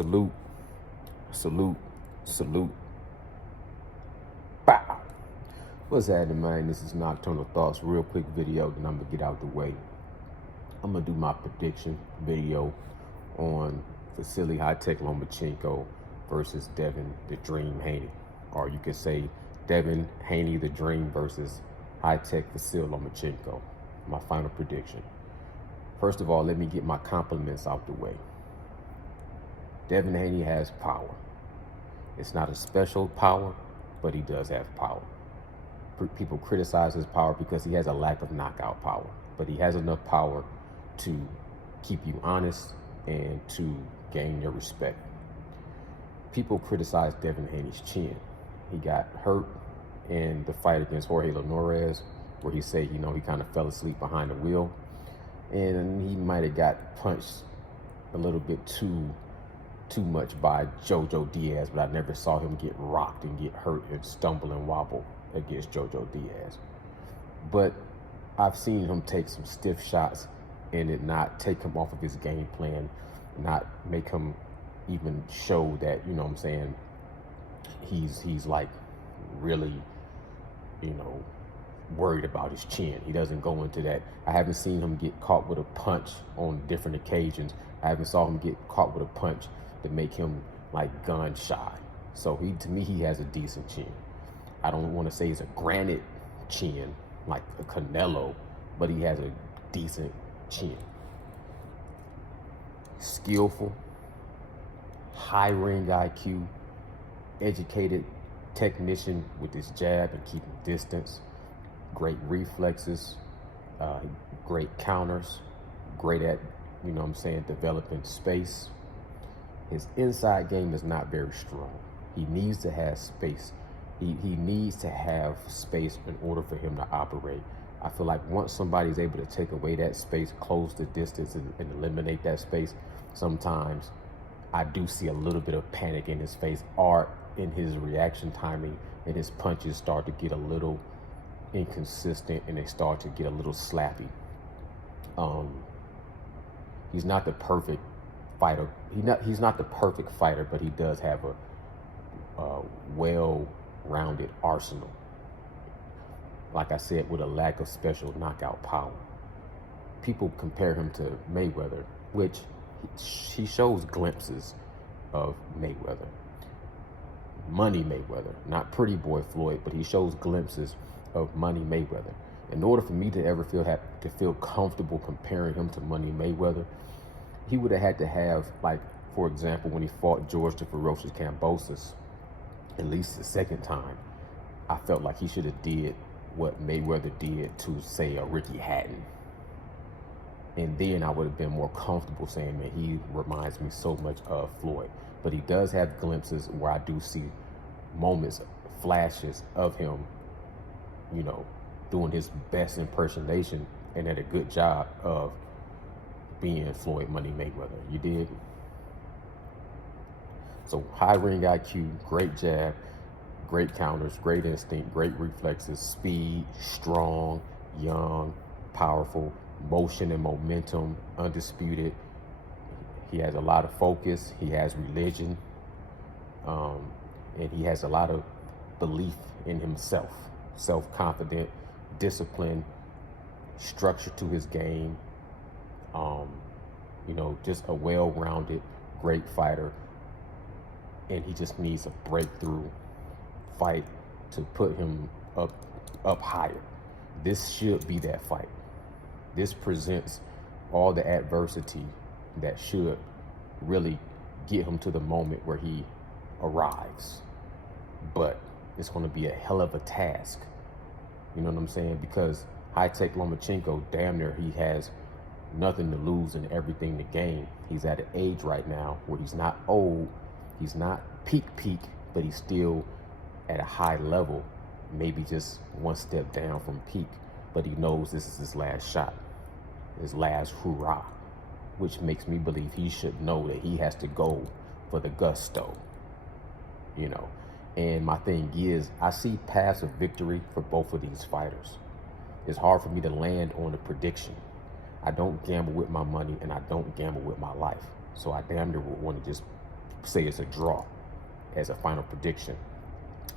Salute, salute, salute. Bow. What's happening, man? This is Nocturnal Thoughts. Real quick video, then I'm gonna get out the way. I'm gonna do my prediction video on Vasily High-Tech Lomachenko versus Devin the Dream Haney. Or you could say Devin Haney the Dream versus High-Tech Vasily Lomachenko. My final prediction. First of all, let me get my compliments out the way. Devin Haney has power. It's not a special power, but he does have power. People criticize his power because he has a lack of knockout power, but he has enough power to keep you honest and to gain your respect. People criticize Devin Haney's chin. He got hurt in the fight against Jorge Linares, where he said, he kind of fell asleep behind the wheel, and he might have got punched a little bit too much by Jojo Diaz, but I never saw him get rocked and get hurt and stumble and wobble against Jojo Diaz. But I've seen him take some stiff shots and it not take him off of his game plan, not make him even show that, he's like really, worried about his chin. He doesn't go into that. I haven't seen him get caught with a punch on different occasions. I haven't saw him get caught with a punch that make him like gun shy. So to me, he has a decent chin. I don't want to say it's a granite chin like a Canelo, but he has a decent chin. Skillful, high ring IQ, educated technician with his jab and keeping distance, great reflexes, great counters, great at, developing space. His inside game is not very strong. He needs to have space. He needs to have space in order for him to operate. I feel like once somebody's able to take away that space, close the distance, and eliminate that space, sometimes I do see a little bit of panic in his face or in his reaction timing, and his punches start to get a little inconsistent and they start to get a little slappy. He's not the perfect fighter. He's not the perfect fighter, but he does have a well-rounded arsenal. Like I said, with a lack of special knockout power. People compare him to Mayweather, which he shows glimpses of Mayweather. Money Mayweather, not Pretty Boy Floyd, but he shows glimpses of Money Mayweather. In order for me to ever feel comfortable comparing him to Money Mayweather, he would have had to have, like, for example, when he fought George the Ferocious Kambosos, at least the second time, I felt like he should have did what Mayweather did to, say, a Ricky Hatton. And then I would have been more comfortable saying that he reminds me so much of Floyd. But he does have glimpses where I do see moments, flashes of him, doing his best impersonation and at a good job of being Floyd Money Mayweather. You did? So high ring IQ, great jab, great counters, great instinct, great reflexes, speed, strong, young, powerful, motion and momentum, undisputed. He has a lot of focus. He has religion. And he has a lot of belief in himself, self-confident, discipline, structure to his game. Just a well-rounded, great fighter. And he just needs a breakthrough fight to put him up higher. This should be that fight. This presents all the adversity that should really get him to the moment where he arrives. But it's going to be a hell of a task. You know what I'm saying? Because High-Tech Lomachenko, damn near, he has nothing to lose and everything to gain. He's at an age right now where he's not old, he's not peak, but he's still at a high level, maybe just one step down from peak. But he knows this is his last shot, his last hurrah, which makes me believe he should know that he has to go for the gusto, And my thing is, I see paths of victory for both of these fighters. It's hard for me to land on a prediction. I don't gamble with my money and I don't gamble with my life. So I damn near would want to just say it's a draw as a final prediction.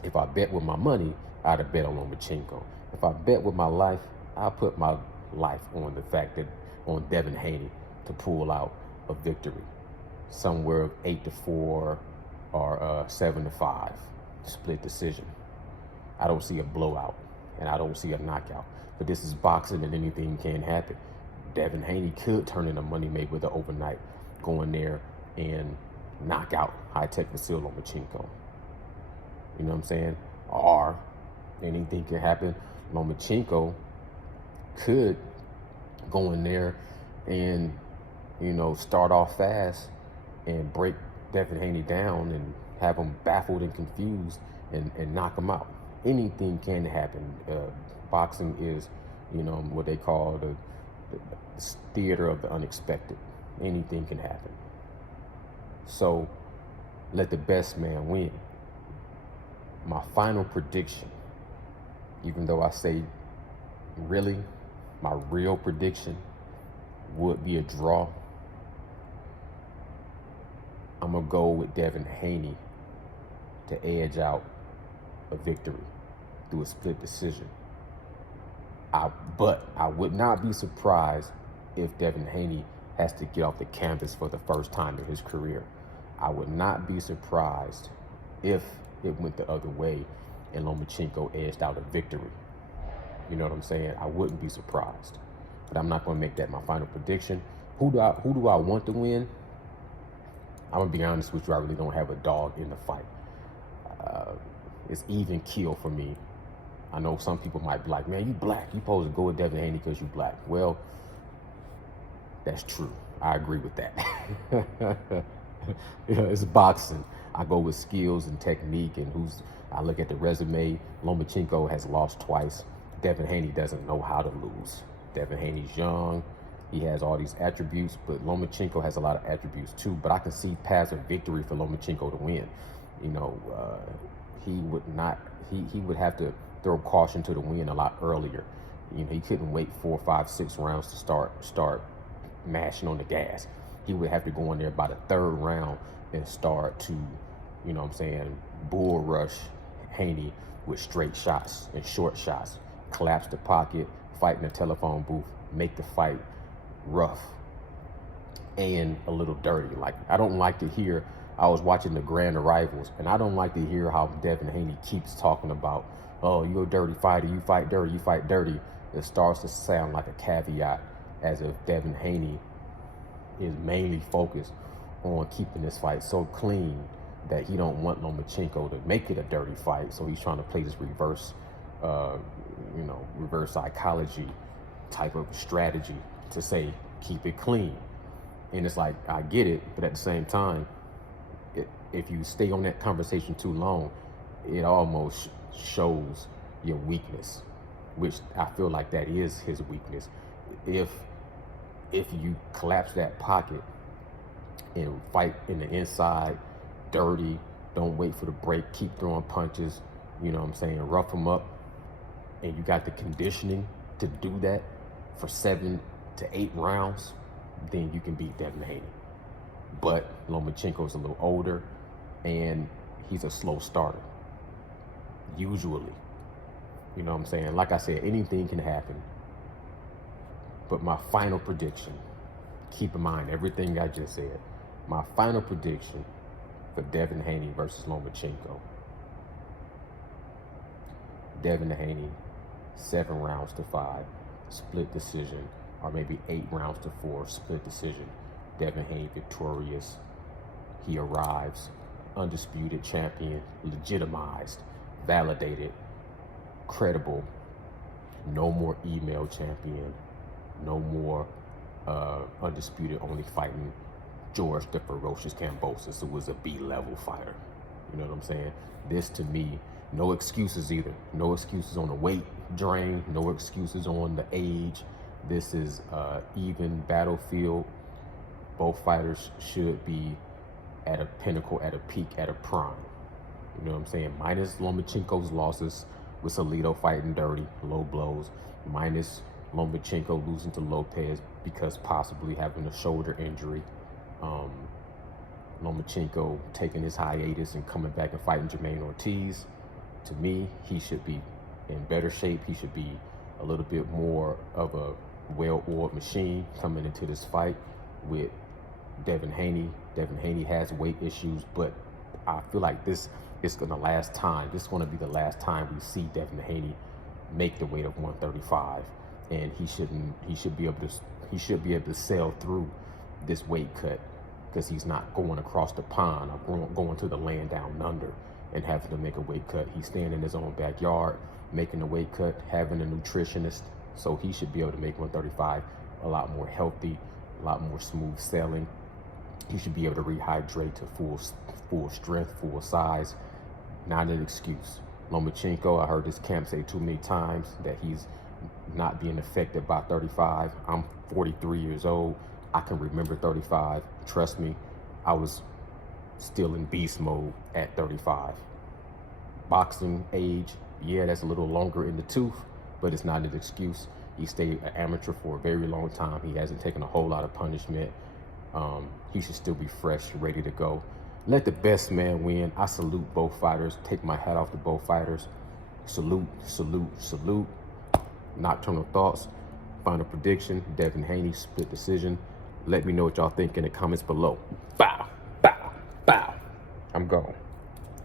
If I bet with my money, I'd have bet on Lomachenko. If I bet with my life, I'll put my life on the fact that on Devin Haney to pull out a victory, somewhere 8-4 or 7-5, split decision. I don't see a blowout, and I don't see a knockout. But this is boxing, and anything can happen. Devin Haney could turn into Money Mayweather overnight, go in there and knock out high-tech Vasyl Lomachenko. You know what I'm saying? Or anything can happen. Lomachenko could go in there and, start off fast and break Devin Haney down and have him baffled and confused and knock him out. Anything can happen. Boxing is, what they call the theater of the unexpected. Anything can happen. So let the best man win. My final prediction, even though I say really, my real prediction would be a draw, I'm going to go with Devin Haney to edge out a victory through a split decision. But I would not be surprised if Devin Haney has to get off the canvas for the first time in his career. I would not be surprised if it went the other way and Lomachenko edged out a victory. You know what I'm saying? I wouldn't be surprised. But I'm not going to make that my final prediction. Who do I want to win? I'm going to be honest with you, I really don't have a dog in the fight. It's even kill for me. I know some people might be like, man, you black. You supposed to go with Devin Haney because you black. Well, that's true. I agree with that. It's boxing. I go with skills and technique and I look at the resume. Lomachenko has lost twice. Devin Haney doesn't know how to lose. Devin Haney's young. He has all these attributes, but Lomachenko has a lot of attributes too. But I can see paths of victory for Lomachenko to win. He would have to throw caution to the wind a lot earlier. He couldn't wait 4, 5, 6 rounds to start mashing on the gas. He would have to go in there by the 3rd round and start to, bull rush Haney with straight shots and short shots, collapse the pocket, fight in the telephone booth, make the fight rough and a little dirty. Like, I don't like to hear, I was watching the Grand Arrivals, and I don't like to hear how Devin Haney keeps talking about, oh, you're a dirty fighter, you fight dirty, you fight dirty. It starts to sound like a caveat, as if Devin Haney is mainly focused on keeping this fight so clean that he don't want Lomachenko to make it a dirty fight. So he's trying to play this reverse psychology type of strategy to say, keep it clean. And it's like, I get it, but at the same time, if you stay on that conversation too long, it almost shows your weakness, which I feel like that is his weakness. If you collapse that pocket and fight in the inside, dirty, don't wait for the break, keep throwing punches, rough him up, and you got the conditioning to do that for 7 to 8 rounds, then you can beat Devin Haney. But Lomachenko's a little older, and he's a slow starter, usually. Like I said, anything can happen. But my final prediction, keep in mind everything I just said, my final prediction for Devin Haney versus Lomachenko. Devin Haney, 7 rounds to 5, split decision, or maybe 8 rounds to 4, split decision. Devin Haney victorious. He arrives, undisputed champion, legitimized, validated, credible. No more email champion. No more undisputed only fighting George the Ferocious Kambosos, who was a B-level fighter. You know what I'm saying? This, to me, no excuses either. No excuses on the weight drain. No excuses on the age. This is even battlefield. Both fighters should be at a pinnacle, at a peak, at a prime. You know what I'm saying? Minus Lomachenko's losses with Salido fighting dirty, low blows. Minus Lomachenko losing to Lopez because possibly having a shoulder injury. Lomachenko taking his hiatus and coming back and fighting Jermaine Ortiz. To me, he should be in better shape. He should be a little bit more of a well-oiled machine coming into this fight with Devin Haney. Devin Haney has weight issues, but I feel like this is going to last time. This is going to be the last time we see Devin Haney make the weight of 135, and he should be able to sail through this weight cut, because he's not going across the pond or going to the land down under and having to make a weight cut. He's staying in his own backyard, making a weight cut, having a nutritionist, so he should be able to make 135 a lot more healthy, a lot more smooth sailing. He should be able to rehydrate to full strength, full size. Not an excuse. Lomachenko, I heard this camp say too many times that he's not being affected by 35. I'm 43 years old. I can remember 35. Trust me, I was still in beast mode at 35. Boxing age, yeah, that's a little longer in the tooth, but it's not an excuse. He stayed an amateur for a very long time. He hasn't taken a whole lot of punishment. He should still be fresh, ready to go. Let the best man win. I salute both fighters. Take my hat off to both fighters. Salute, salute, salute. Nocturnal thoughts. Final prediction, Devin Haney, split decision. Let me know what y'all think in the comments below. Bow, bow, bow. I'm gone.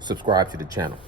Subscribe to the channel.